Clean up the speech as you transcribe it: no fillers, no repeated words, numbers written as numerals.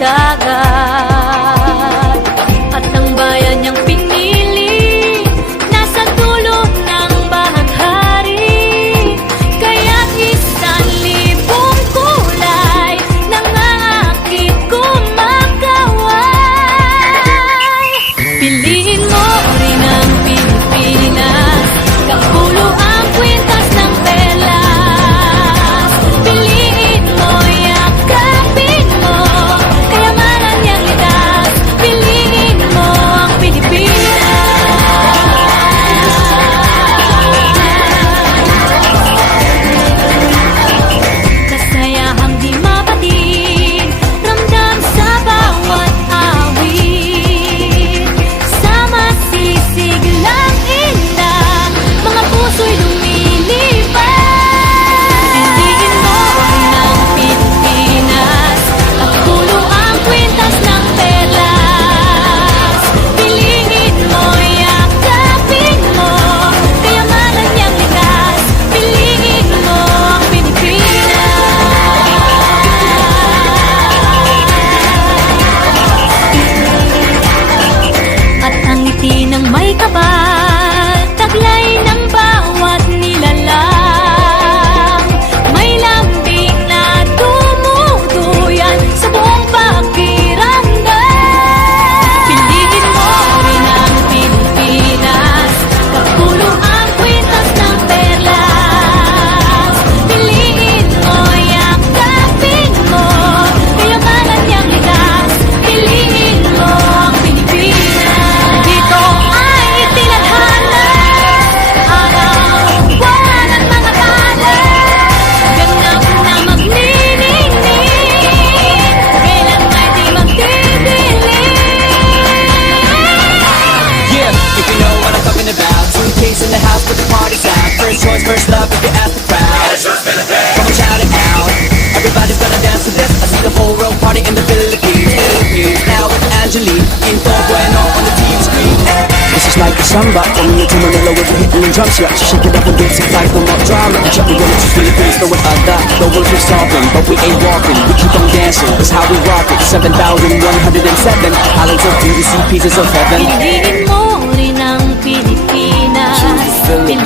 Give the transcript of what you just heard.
dagat. At ang bayan niyang pinili nasa dulo ng bahaghari. Kaya't 1,000 kulay nangangakit kumakaway. Piliin mo rin ang Pilipinas, kapulo ang kwintas ng perlas. Piliin mo, yakapin mo, kayamanan niyang likas. Piliin mo ang Pilipinas. Kasayahang di mapatid, ramdam sa bawat awit. Sama sisig lang inang, mga puso'y lumilipad. Piliin mo rin ang Pilipinas, kapulo ang kwintas ng perlas. Piliin mo, yakapin mo, kayamanan niyang likas. Piliin mo ang Pilipinas. At ang ngiti ng may kapal, taglay ng bawat nilalang. May lambing na dumuduyan sa buong pakiramdam. Piliin mo rin ang Pilipinas, kapulo ang kwintas ng perlas. Piliin mo, yakapin mo, kayamanan niyang likas. Piliin mo ang Pilipinas. Dito ay tinadhana, araw, buwan at mga tala. Ganap na magniningning, kailan may di magdidilim. Yeah, if you know what I'm talking about. Suitcase in the house, but the party's out. First choice, first love, if you ask the crowd. Come on, shout it out. Everybody's gonna dance to this. I see the whole world party in the Philippines. Now with Angelique, Info Bueno on the TV screen. This is like a samba, coming into Manila with the hitting and drum scratch. Shake it up and dance, it's like no more drama. And shut the world to Philippines, know what I got. The world we're solving, but we ain't walking. We keep on dancing, that's how we rock it. 7,107 islands of beauty, see pieces of heaven. Piliin mo rin ang Pilipinas. Piliin